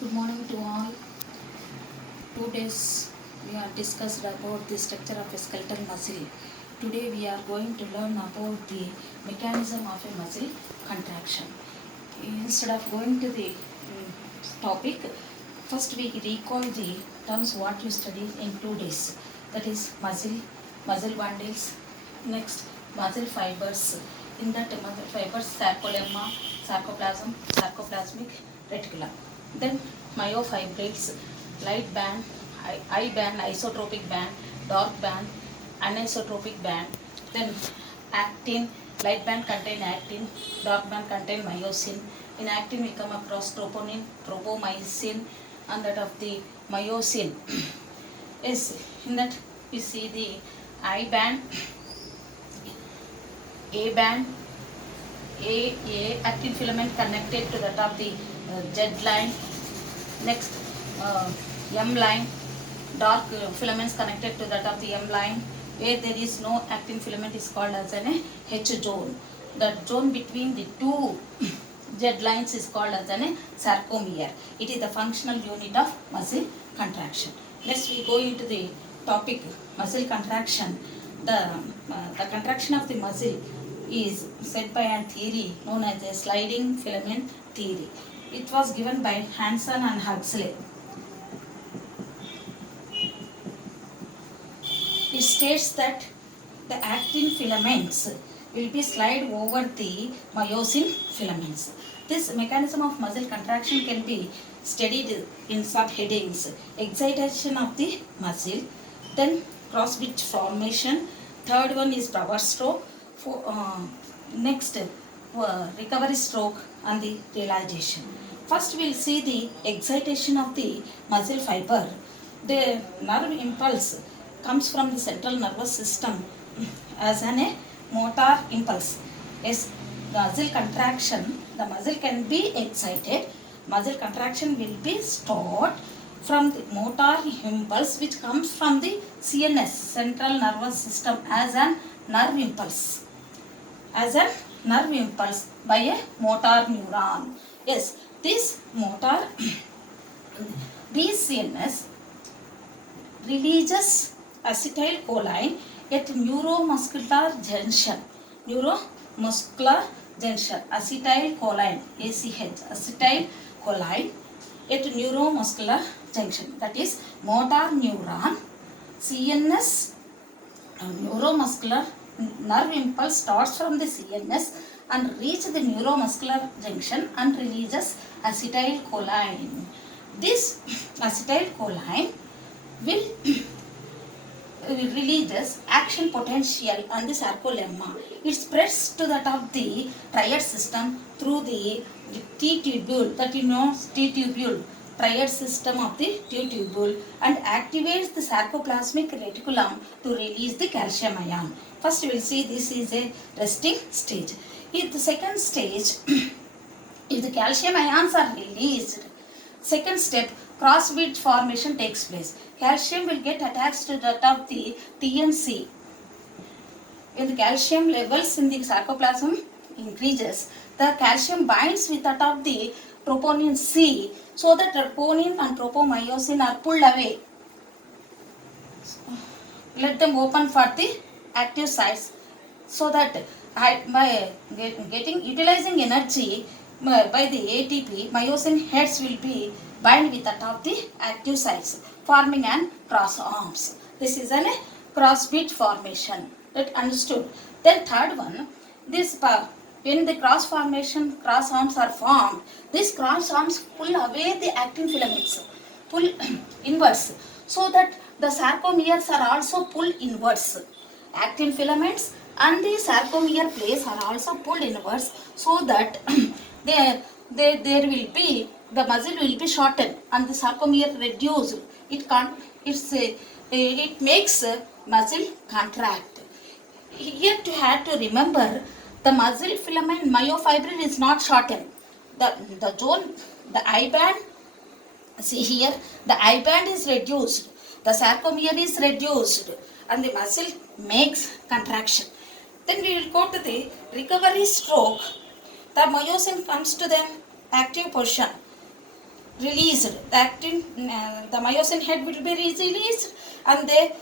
Good morning to all. 2 days we have discussed about the structure of a skeletal muscle. Today we are going to learn about the mechanism of a muscle contraction. Instead of going to the topic, first we recall the terms what you studied in 2 days. That is muscle bundles, next muscle fibers. In that muscle fibers, sarcolemma, sarcoplasm, sarcoplasmic reticulum. Then myofibrils, light band, I band, isotropic band, dark band, anisotropic band. Then actin, light band contain actin, dark band contain myosin. In actin we come across troponin, tropomyosin, and that of the myosin. Yes, in that we see the I band, A band, actin filament connected to that of the Z line. Next M line, dark filaments connected to that of the M line. Where there is no actin filament is called as an H zone. The zone between the two Z lines is called as an sarcomere. It is the functional unit of muscle contraction. Next we go into the topic muscle contraction. The contraction of the muscle is said by a theory known as a sliding filament theory. It was given by Hansen and Huxley. It states that the actin filaments will be slide over the myosin filaments. This mechanism of muscle contraction can be studied in subheadings: excitation of the muscle, then cross bridge formation, third one is power stroke, next recovery stroke and the realization. First we will see the excitation of the muscle fiber. The nerve impulse comes from the central nervous system as a motor impulse. Yes, muscle contraction, the muscle can be excited. Muscle contraction will be stored from the motor impulse which comes from the CNS, central nervous system, as a nerve impulse. As a nerve impulse by a motor neuron. Yes, this motor BCNS releases acetylcholine at neuromuscular junction. Neuromuscular junction. Acetylcholine, ACH, acetylcholine at neuromuscular junction. That is motor neuron, CNS, neuromuscular nerve impulse starts from the CNS and reach the neuromuscular junction and releases acetylcholine. This acetylcholine will releases action potential on the sarcolemma. It spreads to that of the triad system through the T tubule, that you know T tubule, triad system of the T tubule, and activates the sarcoplasmic reticulum to release the calcium ion. First we will see this is a resting stage. In the second stage, if the calcium ions are released, second step, cross bridge formation takes place. Calcium will get attached to that of the TNC. When the calcium levels in the sarcoplasm increases, the calcium binds with that of the troponin C, so that troponin and tropomyosin are pulled away. Let them open for the active sites, so that by utilizing energy by the ATP, myosin heads will be bind with that of the active sites, forming an cross arms. This is a cross bridge formation. That understood. Then third one, this when the cross arms are formed, these cross arms pull away the actin filaments, pull inwards, so that the sarcomeres are also pulled inwards. Actin filaments and the sarcomere place are also pulled inwards, so that there will be, the muscle will be shortened and the sarcomere reduced. It makes muscle contract. Here you have to remember, the muscle filament myofibril is not shortened. The zone, the I band, see here, the I band is reduced, the sarcomere is reduced, and the muscle makes contraction. Then we will go to the recovery stroke. The myosin comes to the active position. released. The actin, the myosin head will be released, and they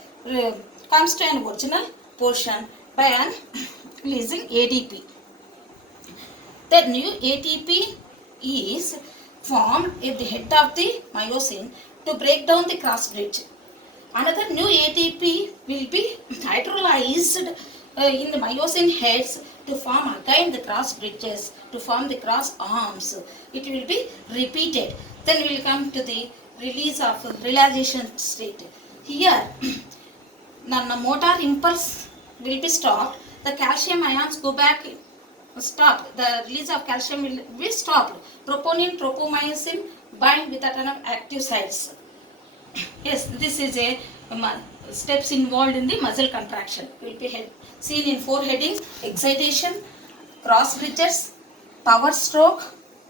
comes to an original portion by an releasing ADP. The new ATP is formed at the head of the myosin to break down the cross bridge. Another new ATP will be hydrolyzed in the myosin heads to form again the cross bridges, to form the cross arms. It will be repeated. Then we will come to the release of relaxation state. Here, the motor impulse will be stopped. The calcium ions go back, stopped. The release of calcium will be stopped. Troponin, tropomyosin bind with active sites. Yes, this is a steps involved in the muscle contraction. Will be seen in 4 headings: excitation, cross bridges, power stroke,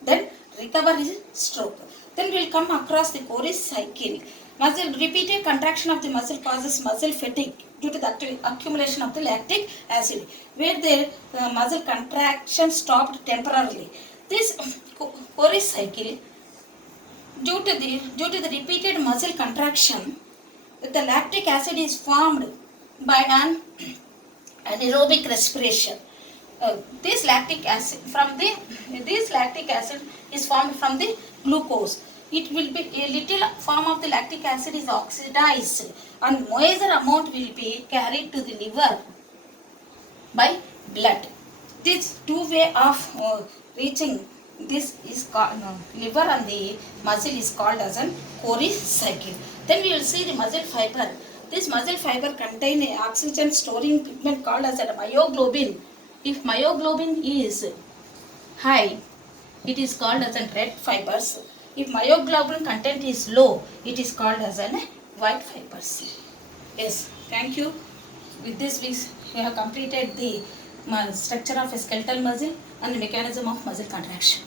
then recovery stroke. Then we will come across the Coris cycle. Muscle repeated contraction of the muscle causes muscle fatigue due to the accumulation of the lactic acid, where the muscle contraction stopped temporarily. This Coris cycle, due to the repeated muscle contraction, the lactic acid is formed by an anaerobic respiration. This lactic acid is formed from the glucose. It will be a little form of the lactic acid is oxidized, and major amount will be carried to the liver by blood. This two-way of reaching this is called liver and the muscle is called as an Cori cycle. Then we will see the muscle fiber. This muscle fiber contain a oxygen storing pigment called as a myoglobin. If myoglobin is high, it is called as a red fibers. If myoglobin content is low, it is called as an white fibers. Yes, thank you. With this we have completed the structure of a skeletal muscle and the mechanism of muscle contraction.